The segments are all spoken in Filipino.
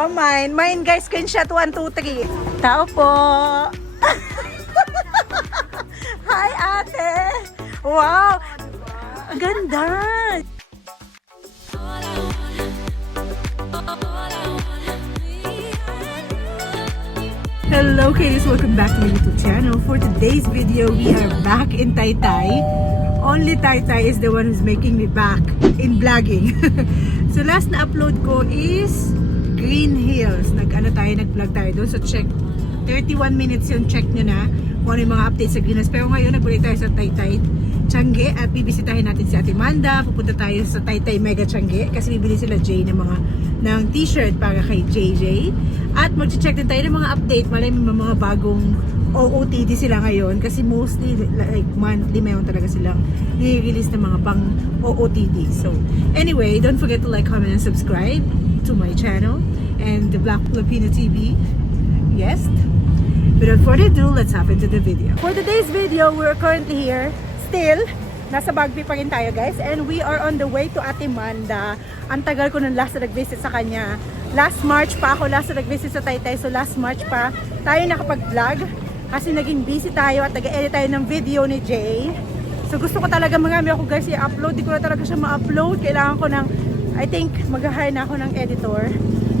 Pamine. Mine guys, screenshot 1, 2, 3. Tao po. Hi ate. Wow. Ang ganda. Hello kids, welcome back to my YouTube channel. For today's video, we are back in Taytay. Only Taytay is the one who's making me back in vlogging. So last na upload ko is Green Hills. Nag-vlog tayo doon. So check, 31 minutes yung check nyo na kung ano yung mga updates sa Green Hills. Pero ngayon, nagbalik tayo sa Taytay Tiangge at bibisitahin natin si Ate Manda. Pupunta tayo sa Taytay Mega Tiangge kasi bibili sila Jay ng t-shirt para kay JJ. At mag-check din tayo ng mga update. Malay may mga bagong OOTD sila ngayon kasi mostly like monthly mayroon talaga silang nire-release ng mga pang OOTD. So anyway, don't forget to like, comment, and subscribe to my channel and the Black Filipino TV. Yes. Without further ado, let's hop into the video. For today's video, we're currently here. Still, nasa Bagpi pa rin tayo guys. And we are on the way to Ate Manda. Ang tagal ko nung last na nag-visit sa kanya. Last March pa ako last na nag-visit sa Taytay. So last March pa tayo nakapag-vlog. Kasi naging busy tayo at nag-edit tayo ng video ni Jay. So gusto ko talaga marami ako guys i-upload. Di ko na talaga siya ma-upload. Kailangan ko ng, I think mag-hire na ako ng editor.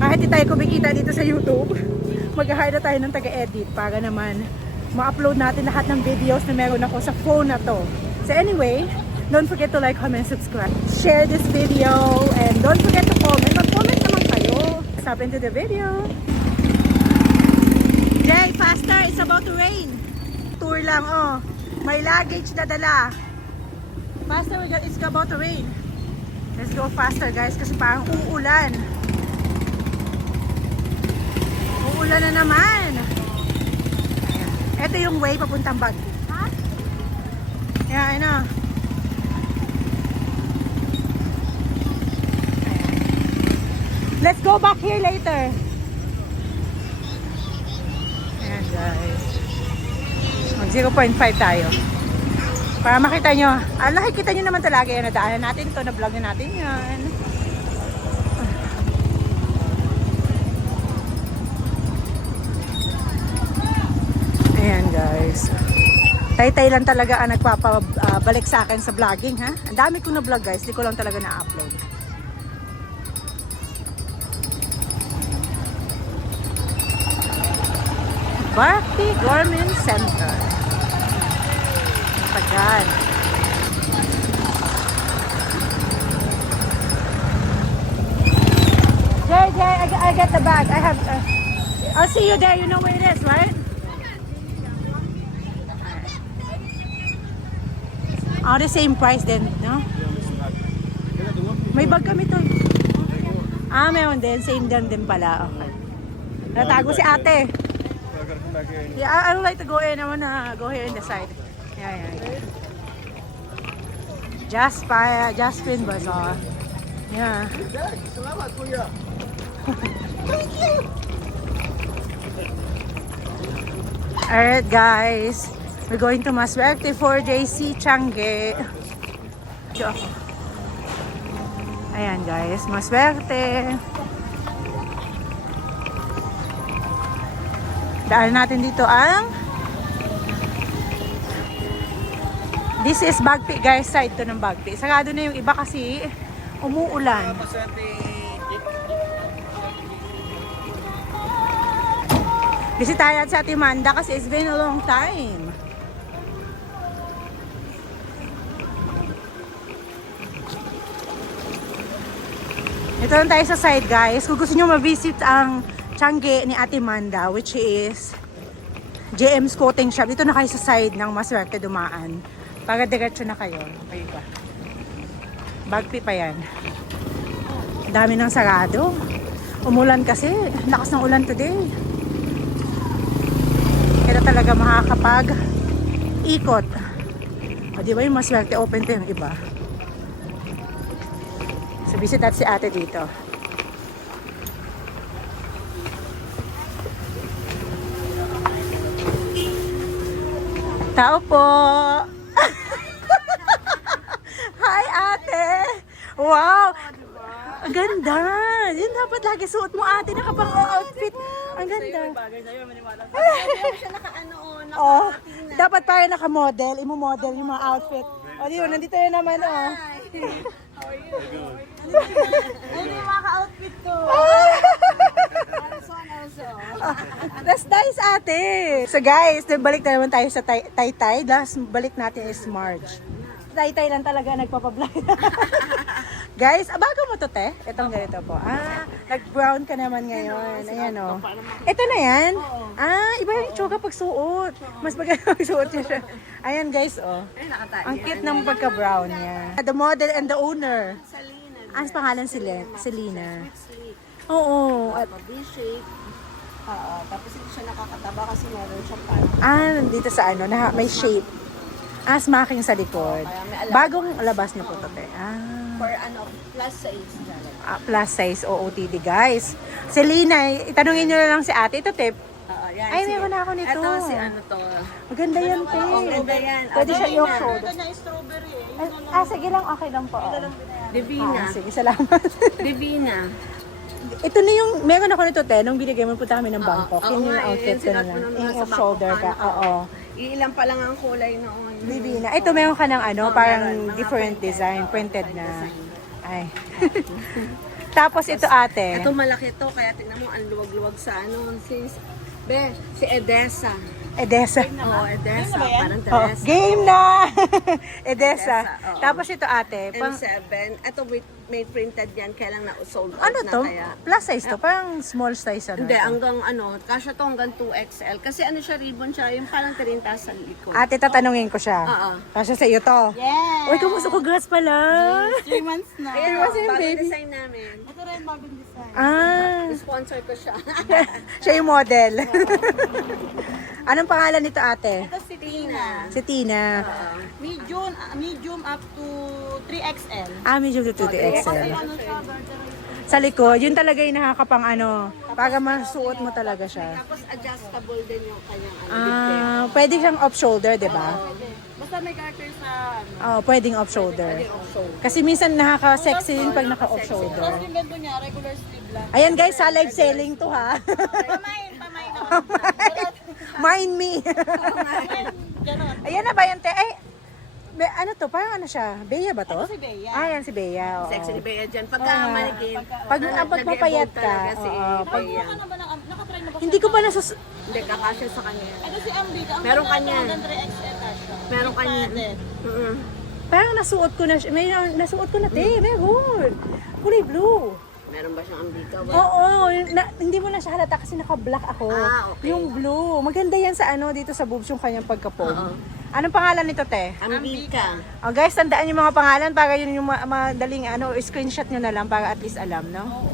Kahit di tayo kumikita dito sa YouTube. Mag-hire na tayo ng taga-edit para naman ma-upload natin lahat ng videos na meron ako sa phone na to. So anyway, don't forget to like, comment, subscribe. Share this video and don't forget to comment. Mag-comment naman kayo. Let's hop into the video. Jay, faster! It's about to rain. Tour lang, oh. May luggage na dala. Faster, it's about to rain. Let's go faster, guys, kasi parang uulan. Uulan na naman. Ito yung way papuntang Bagpi. Ha? Yeah, I know. Let's go back here later. Ayan guys. Mag 0.5 tayo. Para makita nyo. Nakikita nyo naman talaga yan. Nadaanan natin ito. Na-vlog na natin yan. Ayan guys. Taytay lang talaga ang nagpapabalik sa akin sa vlogging ha. Ang dami kong na-vlog guys. Di ko lang talaga na-upload. Bagpi Garment Center. Tagal. Jay, I get the bag. I have. I'll see you there. You know where it is, right? Oh, the same price then, no? May bag kami to. Meron din. Same din pala. Okay. Natago si ate. Yeah, I would like to go in. I wanna go here in the side. Yeah. Jaspin Bazaar. Yeah. Thank you. Alright guys, we're going to Maswerte for JC Tiangge. Ayan guys, Maswerte. Daan natin dito ang this is Bagpi guys, side to ng Bagpi. Sarado na yung iba kasi umuulan. Bisitahin natin sa Ate Manda kasi it's been a long time. Ito lang tayo sa side guys. Kung gusto nyo ma-visit ang Tiangge ni Ate Manda, which is JM's Clothing Shop. Dito na kayo sa side ng Maswerte dumaan. Para diretso na kayo. Okay ba? Bagpi pa yan. Dami ng sarado. Umulan kasi. Lakas ng ulan today. Kaya talaga makakapag-ikot. O diba yung Maswerte open to yung iba. So visit at si ate dito. Tao po! Hi ate! Wow! Ang ganda. Yun dapat lagi suot mo ate, nakapang outfit. Ang ganda. Bagay sa'yo, maniwala. Hindi siya naka-ano, Oh, dapat tayo naka-model, imo-model yung mga outfit. O, di yun, nandito na naman, oh. Ano yung mga ka-outfit ko? That's nice, ate. So guys, balik na naman tayo sa Taytay. Last balik natin is March. Taytay lang talaga nagpapablog. Guys, bago mo to, te? Itong ganito po. Nag-brown ka naman ngayon. Ayan, oh. Ito na yan? Iba yung itsura pag suot. Mas maganda pag suot niya siya. Ayan, guys, oh. Ang cute ng pagka-brown niya. The model and the owner. Ang pangalan Selena. Oo. At, B-shape. Tapos hindi siya nakakataba kasi meron siyang parang nandito sa ano, may shape. Smaking sa likod. Bagong labas niyo po to, te. for ano, plus size. Plus size OOTD, guys. Selena, itanungin nyo na lang si ate. Ito, tip. Yan, Ay, meron na ako nito. Ito si ano to. Maganda yan, te. Maganda yan. Pwede siya yung shoulder. Ito na strawberry eh. Sige lang, okay lang po. Divina. Sige, salamat. Divina. Ito na yung, meron ako nito, te, nung binigay mo punta kami ng Bangkok. Yun yung outfit ko na lang. Yung off-shoulder ka. Oo. Iilan pa lang ang kulay noon. Divina. Ito, meron ka ng ano, parang different design, printed na. Ay. Tapos ito, ate. Ito malaki to, kaya tingnan mo, ang luwag-luwag sa ano. Si Edessa. Edessa. Oo, Edessa. Parang Oh, Teresa. game na! Edessa. Edessa, oo. Tapos ito, ate. M7. Ito may printed yan, kaya lang na-sold out Ano na to? kaya. Plus size to? Parang small size ano? Hindi, ito? hanggang ano, kasya to hanggang 2XL. Kasi ano siya, ribbon siya, yung parang tirinta sa likod. Ate, tatanungin ko siya. Oo. Kasi sa iyo to. Yeah! Uy, kumusta? Congrats pala! 3 months na. Ayan, Kasi yung bagong baby. design namin. Ito rin bagong design. Sponsor ko siya. Siya yung model. Anong pangalan nito, ate? Ito si Tina. Si Tina. Medium up to 3XL. Medyo to the Kasi XL. ano siya, burger. Sa likod, yun talaga yung nakakapang ano, para masuot mo talaga siya. Tapos adjustable din yung kanyang ano. Pwede siyang off-shoulder, di ba? Basta may garter sa ano. Pwedeng off-shoulder. Kasi minsan nakaka-sexy din pag naka-off-shoulder. Tapos yung ganito niya, regular sleeve lang. Ayan guys, sa live selling to ha. Pamain naman. Mind me. Ganon. Ayan na ba yan, te? Ay, ano to? Parang ano siya? Bea ba to? Ito si Bea. Yan si Bea. Oo. Sexy ni Bea dyan. Pagka mannequin. Pag magpapayat ka. Bea. Ano ba nakatry na ba siya? Hindi ko pa Hindi, kakasya sa kanya. Ito si MB. Meron kanya. Hanggang 3XL kasha. Meron kanya. Parang nasuot ko na siya. May nasuot ko na, te. Meron. Kulay blue. Meron ba siyang ambika ba? Oo, hindi mo na siya halata kasi naka-black ako. Okay. Yung blue. Maganda yan sa ano, dito sa boobs yung kanyang pagka-fold. Oo. Anong pangalan nito, te? Ambika. Oh, guys, tandaan yung mga pangalan para yun yung madaling ano, screenshot nyo na lang para at least alam, no?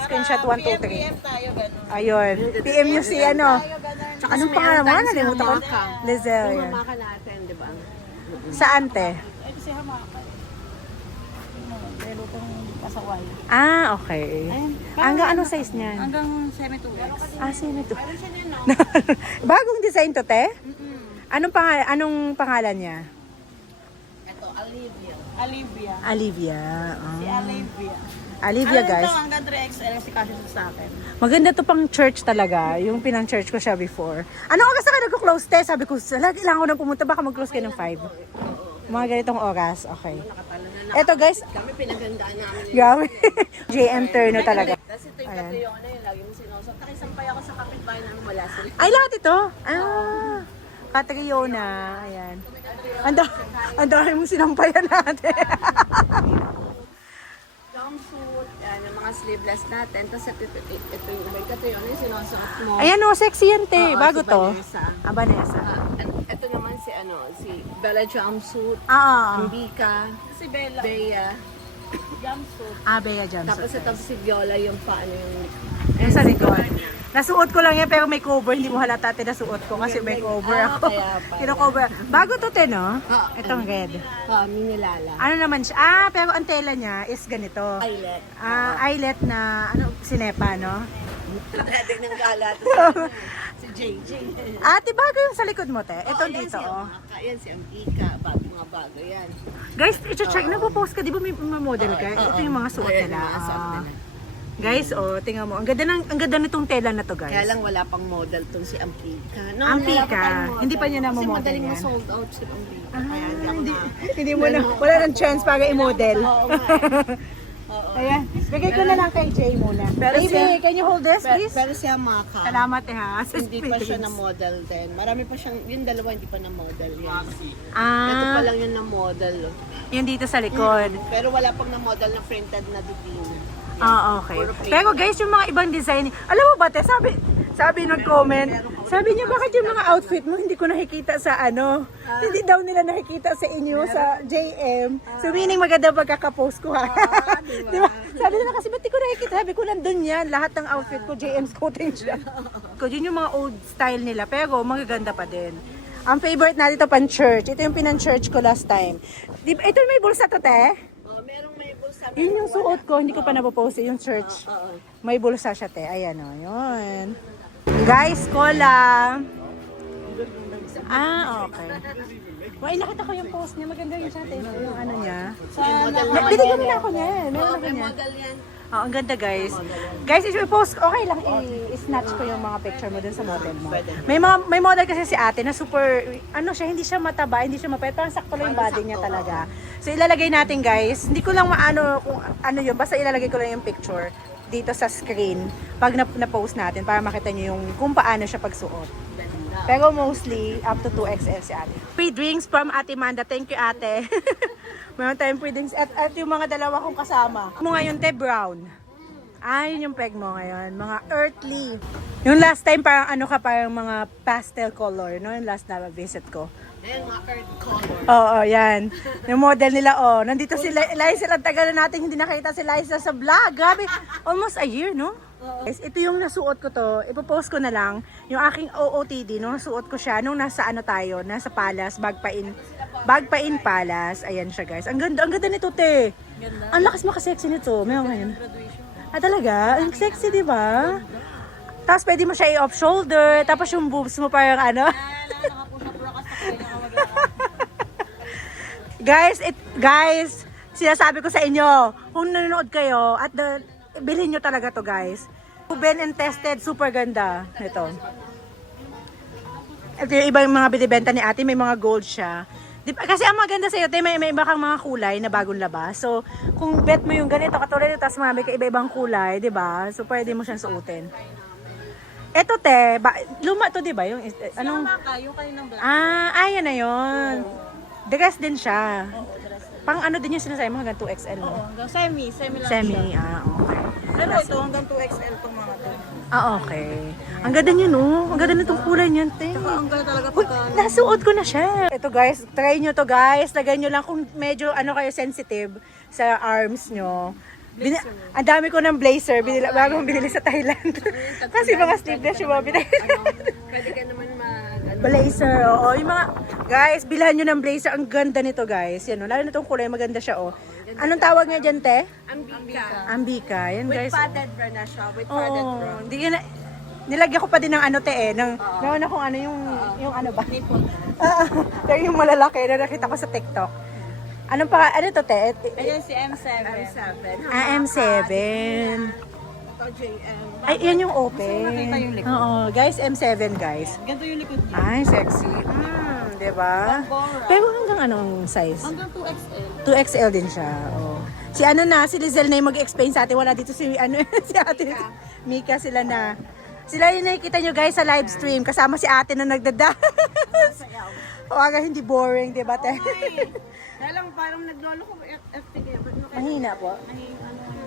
Screenshot 1, 2, 3. PM tayo, gano'n. Ayun. PM nyo si ano. Anong pangalan mo? si Nalimutan ko. Hamaka. Lizelle. Yung yan. mamaka natin, di ba? Saan, te? Ito si Hamaka. Meron kang pasaway. Okay. Hanggang anong size niyan? Hanggang 72X. Sino to? Meron siya niya, no? Bagong design to, te? Anong pangalan niya? Ito, Olivia. Olivia. Olivia. Si Olivia. Olivia, Ano guys. ito, hanggang 3XL si Kasha sa akin. Maganda to pang church talaga. Yung pinang-church ko siya before. Anong oras na ka nag-close, te? Sabi ko, kailangan ko na pumunta. Baka mag-close kayo ng 5. Mga ganitong oras. Okay. Eto, guys. Kami pinagandaan namin. Grabe. JM Turner talaga. Tapos ito yung Catriona, yung lagi mo sinusot. Nakisampay ako sa kapitbahay namin, wala sila. Ay, lahat ito? Catriona. Ayan. Ang dami mong sinampayan natin. Jumpsuit, yan, yung mga sleeveless natin. Tapos ito yung may Catriona, yung sinusot mo. Ayan o, sexy yan, te. Oo, Bago si to. Vanessa. Vanessa. Ito naman si Bella Jumpsuit, Ah. Ambika, Si Bella. Bea. Jumpsuit. Bea Johnson. Tapos ito si Viola yung paano Yung sa likod. Nasuot ko lang yan pero may cover. Hindi mo halata, te, nasuot ko kasi may cover ako. kaya pala. Kino-cover. Bago to, te, no? Oo. Itong red. Minilala. Ano naman siya? Pero ang tela niya is ganito. Eyelet. Eyelet na, sinepa, no? Pwede ng galat. Si JJ. Ate, bago yung sa likod mo, te. Ito yan dito, si oh. Amaka, yan si Ambika, mga bago yan. Guys, i-check. Nagpo-post ka, di ba may model ka? Ito yung mga suot Ayan, nila. yung mga suot Ah. nila. Guys, oh, tingnan mo. Ang ganda nitong tela na to, guys. Kaya lang wala pang model tong si Ambika. No, Ambika. wala pa tayong model. Hindi pa niya Kasi namomodel madaling yan. ma-sold out si Ambika. Ah, Kaya hindi ako na... hindi mo na, wala nang chance para i-model. Oo nga eh. Oo. Ayan, bigay ko na lang kay Jay muna. Pero Baby, siya- can you hold this, please? Pero si Amaka, Salamat, ha. hindi pa siya na-model din. Marami pa siyang, yung dalawa hindi pa na-model yan. Ito pa Ah, lang yung na-model. yun dito sa likod. Pero wala pang na-model na printed na bikini. Ah, okay. Puro plain. Pero guys, yung mga ibang design, alam mo ba, te, sabi nag-comment, sabi niya, bakit yung mga outfit mo hindi ko nakikita sa ano, hindi daw nila nakikita sa inyo, sa JM. So, meaning maganda pagkakapost ko, ha? Diba? Sabi nila kasi, ba't di ko nakikita? Sabi ko, nandun yan, lahat ng outfit ko, JM's coating siya. Yun yung mga old style nila, pero magaganda pa din. Ang favorite natin ito, pan-church. Ito yung pinan-church ko last time. Diba, ito may bulsa to, te? Merong may bulsa. Yun yung suot ko, hindi ko pa napopost yung church. Oo. May bulsa siya, te. Ayan, o. Yun. Guys, cola. Ah, okay. Wait, nakita ko yung post niya. Maganda yung chat, eh. Yung ano niya. Binigyan mo na ako niya. Meron ako May niya. model yan. Oh, ang ganda, guys. Guys, if you post, okay lang i-snatch ko yung mga picture mo dun sa model mo. May model kasi si ate na super, ano siya, hindi siya mataba, hindi siya mapayat. Parang sakto lang yung body niya talaga. So, ilalagay natin, guys. Hindi ko lang maano kung ano yun. Basta ilalagay ko lang yung picture dito sa screen pag na-post natin para makita nyo yung kung paano siya pagsuot. Pero mostly, up to 2XL si ate. Free drinks from Ate Manda. Thank you, ate. Meron tayong free drinks. At yung mga dalawa kong kasama. Mo ngayon, te, brown. Ah, yun yung peg mo ngayon. Mga earthly. Yung last time, parang ano ka, parang mga pastel color, no? Yung last na visit ko. Ayan, mga earth color. Oo, yan. Yung model nila, oh. Nandito si Liza, ang tagal na natin hindi nakita si Liza sa vlog. Grabe, almost a year, no? Guys, ito yung nasuot ko to. Ipopost ko na lang. Yung aking OOTD, nung nasuot ko siya, nung nasa ano tayo, nasa Palace, Bagpain Palace. Ayan siya, guys. Ang ganda nito, te. Ganda. Ang lakas makasexy nito. Meron ngayon. Ah, talaga? Ang sexy, di ba? Tapos pwede mo siya i-off shoulder. Tapos yung boobs mo parang ano. Guys, sinasabi ko sa inyo, kung nanonood kayo at bilhin nyo talaga to, guys. Proven and tested, super ganda nito. Ito yung ibang mga binibenta ni ate, may mga gold siya. Kasi ang maganda sa'yo, may iba kang mga kulay na bagong labas. So, kung bet mo yung ganito, katulad nito, tapos marami ka iba-ibang kulay, di ba? So, pwede mo siyang suotin. Eto, te, luma to, di ba? Yung, anong... Yung kaninang black. Ayan na yun. Dress din siya. Pang ano din yung sinasabi mo, hanggang 2XL mo? Hanggang semi lang Semi, siya. okay. Pero ito hanggang 2XL itong mga to. Okay. Ang ganda niyo, no? Ang ganda nitong kulay niyan, te. Ang ganda talaga Uy, pagka... nasuot ko na siya. Ito, guys, try nyo to, guys. Lagay nyo lang kung medyo ano kayo sensitive sa arms nyo. Ang dami ko ng blazer, bago binili sa Thailand. Kasi mga sleeveless yung mga binili. Pwede ka naman Blazer, oo. Yung mga, guys, bilhan nyo ng blazer. Ang ganda nito, guys. Yan, lalo na itong kulay, maganda siya, oh. Anong tawag nga dyan, te? Ambika. Ambika. Yan, With guys. padded bra na siya. With padded bra. Oh, hindi na, nilagyan ko pa din ng ano, te, eh. Meron akong ano, yung ano ba? Pero yung malalaki na nakita ko sa TikTok. Ano to, te? Ayan si M7. M7. Ito, JM. Ay, yan yung open. nakita yung likod. Oo, guys, M7, guys. Ganito yung likod niya. Ay, sexy. Diba? Bora. Pero hanggang anong size? Hanggang 2XL. 2XL din siya. Oh. Si ano na, si Lizelle na yung mag-explain sa atin. Wala dito si ano, si ate. Mika sila na. Sila yung nakikita nyo guys sa live stream. Kasama si ate na nagdadance. O aga hindi boring, di ba te? Kaya lang parang naglolo ko FPK. Mahina po.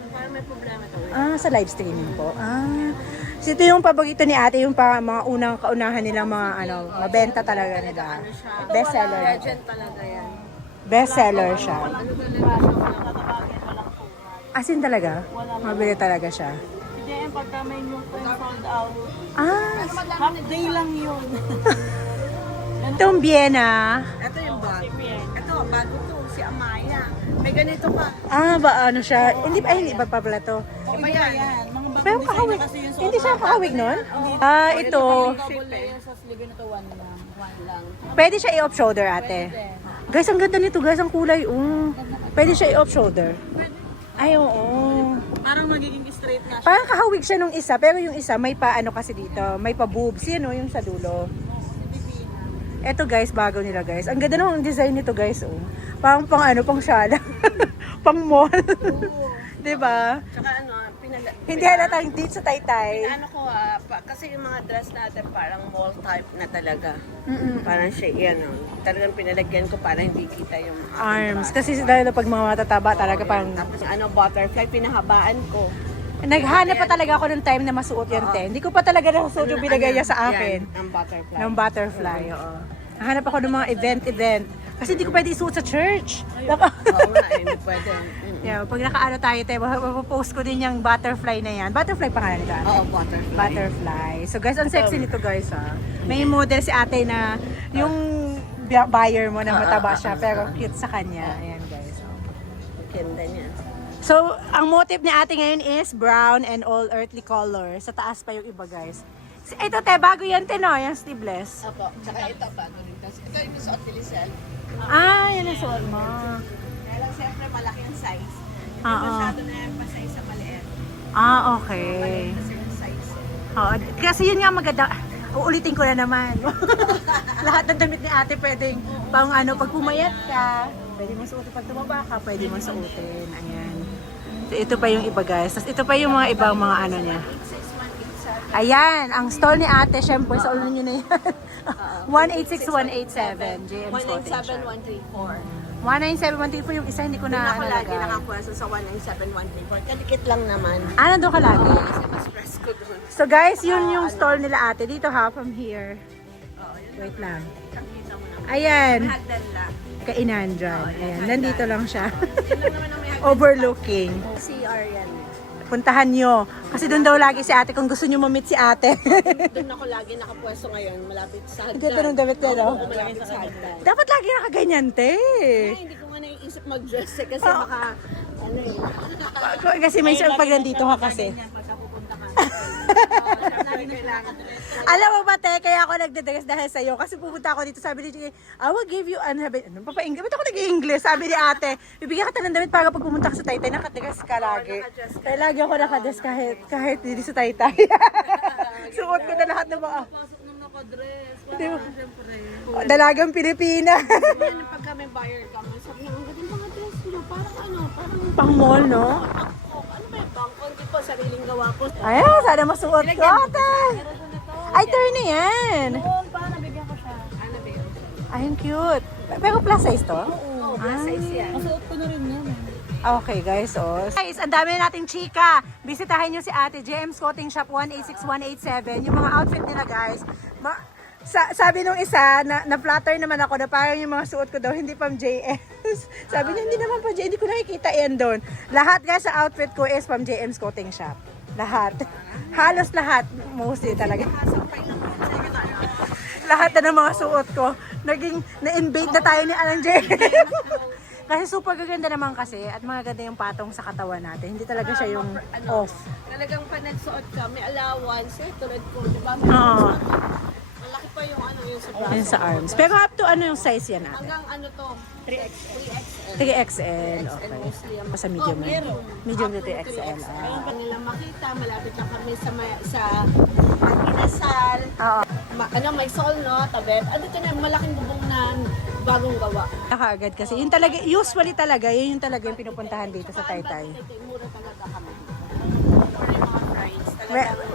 Parang may problema to. Sa live streaming po. So ito yung paborito ni ate, yung mga unang kaunahan nilang mga ano, mabenta talaga nila. Bestseller. Legend talaga yan. Bestseller siya. Ano ba walang As in talaga? Mabili talaga siya. Si JM pagka may yung sold out. Half day lang yun. Itong Vienna. Ito yung bago. Ito, bago to. Si Amaya. May ganito pa. Ba ano siya? Hindi ba pala to? Iba yan. Mga Pero kahawig. Hindi siya kahawig nun? Ah, ito. Double layer sa sleeve na to, one lang. Pwede siya i-off shoulder, ate. Guys, ang ganda nito, guys. Ang kulay. Pwede siya i-off shoulder. Ay, oo. Parang magiging straight nga siya. Parang kahawig siya nung isa, pero yung isa may pa ano kasi dito, may pa boobs. Yan yung sa dulo. Eto guys, bago nila guys. Ang ganda ng design nito guys, oh. Parang pang ano, pang shala. Pang mall. 'Di ba? Tsaka Hindi halatang dito sa Taytay. ano ko kasi yung mga dress natin parang mall type na talaga. Parang siya, yan talagang pinalagyan ko para hindi kita yung Arms. Kasi dahil pag mga matataba talaga pang... Tapos butterfly, pinahabaan ko. Naghanap pa talaga ako ng time na masuot yan, te. Hindi ko pa talaga nasuot yung binigay niya sa akin. Yan, ang butterfly. Ng butterfly, oo. Nahanap ako ng mga event. Kasi hindi ko pwede isuot sa church. Oo nga, hindi pwede. Yeah, pag nakaano tayo, te, mapopost ko din yung butterfly na yan. Butterfly pa nga nito, ate? Oo, butterfly. Butterfly. So guys, ang sexy nito guys, ha. May model si ate na yung buyer mo na mataba siya, pero cute sa kanya. Ayan guys. Ganda niya. So, ang motive ni ate ngayon is brown and all earthly color. Sa taas pa yung iba guys. Ito te, bago yan te no, yung sleeveless. Opo, tsaka ito bago rin. Ito yung suot ni Lizelle. Ah, yan ang suot mo. Kaya lang siyempre malaki yung size. Hindi Oo. masyado na emphasize sa maliit. Ah, okay. Kasi yung size. Oo, kasi yun nga maganda. Uulitin ko na naman. Lahat ng damit ni ate pwedeng pang ano, pag pumayat ka, pwede mong suotin. Pag tumaba ka, pwede mong suotin. Ayan. So, ito pa yung iba guys. Tapos ito pa yung mga ibang mga ano niya. Ayan, ang stall ni ate, syempre, sa ulo nyo na yan. 186-187, JM Cottage Shop. 197-134. 197-134 yung isa, hindi ko Doon na ako lagi nalagay. nakapwesto sa 197-134. Kalikit lang naman. Ah, nandun ka lagi. Kasi mas press ko doon. So guys, yun yung stall nila ate. Dito ha, from here. Wait lang. Nakita mo naman. Ayan, Hagdan lang. kainan dyan. Ayan, nandito lang siya. Yun lang naman ang may hagdan. Overlooking. CR yan. Puntahan nyo. Kasi doon daw lagi si ate kung gusto nyo ma-meet si ate. Doon ako lagi nakapwesto ngayon, malapit sa hagdan. Ganda ng damit niya, no? Oo, malapit sa hagdan. Dapat lagi nakaganyan, te. Hindi ko nga naiisip mag-dress kasi baka, ano eh. Kasi may pag nandito ka kasi. Pagka pupunta ka. Alam mo ba, te, kaya ako nagdadress dahil sa'yo. Kasi pupunta ako dito, sabi ni Gigi, I will give you ano papa-English. Ba't ako nag-English? Sabi ni ate, bibigyan ka ng damit para pag pumunta ka sa Taytay, nakadress ka lagi. Kaya lagi ako nakadress kahit hindi sa Taytay. Suot ko na lahat ng mga... Pasok nung nakadress. Di ba? Siyempre. Dalagang Pilipina. Yan, pagka may buyer ka, sabi niya, ang ganda mga dress niyo. Parang ano, parang Pang mall, no? Bangkok. Ano ba yung Bangkok? Hindi po, sariling gawa ko. Ayun, sana masuot ko, ate. Ay, turn na yan. Oo, parang nabigyan ko siya. Ano ba yun? Ayun, cute. Pero plus size to? Oo, plus size yan. Masuot ko na rin yan. Okay guys, oh. Guys, ang dami na nating chika. Bisitahin nyo si ate, JM's Clothing Shop 186-187. Yung mga outfit nila guys. Sabi nung isa, na-flatter naman ako na parang yung mga suot ko daw, hindi pang JM's. Sabi niya, hindi naman pang JM's. Hindi ko nakikita yan doon. Lahat guys sa outfit ko is from JM's Clothing Shop. Lahat. Halos lahat. Mostly talaga. Lahat na ng mga suot ko. Naging na-invade na tayo ni Alan J. Kasi super gaganda naman kasi at maganda yung patong sa katawan natin. Hindi talaga siya yung off. Talagang pa nagsuot ka, may allowance eh, tulad ko, di ba? Oo. Malaki pa yung ano yung sa braso. Yun sa arms. Pero up to ano yung size yan natin? Hanggang ano to? 3XL. 3XL. Okay. Mostly ang Sa medium. meron. Medium to Up 3XL. Kaya pa nila makita, malapit lang kami sa Inasal. Oo. May sol, no? Tabet. Ano ito na, malaking bubong na bagong gawa. Nakaagad kasi. Yun talaga, usually talaga, yun yung talaga yung pinupuntahan dito sa Taytay. Mura talaga kami. Mura yung mga price.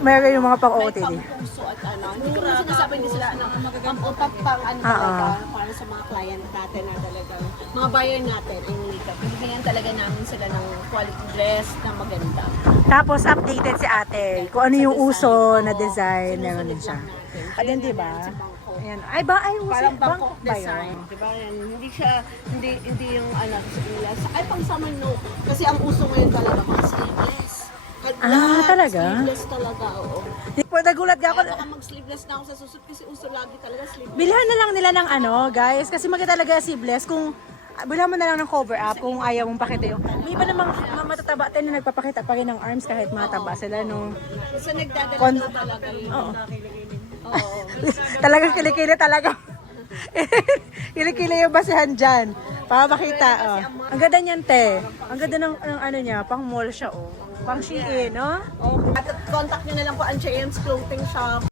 Meron yung mga May pang-OOTD. pang-puso at ano. Hindi ko naman sinasabi hindi sila ano, ang utak pang ano talaga para sa mga client natin na talagang mga buyer natin ay makeup. Bibigyan talaga namin sila ng quality dress na maganda. Tapos updated si ate. Kung ano yung uso na design, meron din siya. Adin, di ba? Ayan. Ay ba? Ay, Parang Bangkok Bangkok ba design. yun? Diba yan? Hindi siya, hindi yung ano, sabi nila. Ay, pang summer no. Kasi ang uso ngayon talaga mga sleeveless. At lahat, talaga? Sleeveless talaga, oo. Nagulat ka ako. Kaya baka mag-sleeveless na ako sa susunod kasi uso lagi talaga sleeveless. Bilhan na lang nila ng ano, guys. Kasi maganda talaga si Bless kung Bilhan mo na lang ng cover up kung ayaw mong pakita yung... May iba namang matataba tayo na nagpapakita pa rin ng arms kahit mataba sila, no? Kasi nagdadala Kon- daw talaga yun. Oo. Oo. Talagang kilikili talaga. Kilikili yung basihan dyan. Para makita, oh. Ang ganda niyan, te. Ang ganda ng ano niya, pang mall siya, oh. Pang Shein, no? At contact nyo na lang po ang JM's Clothing Shop.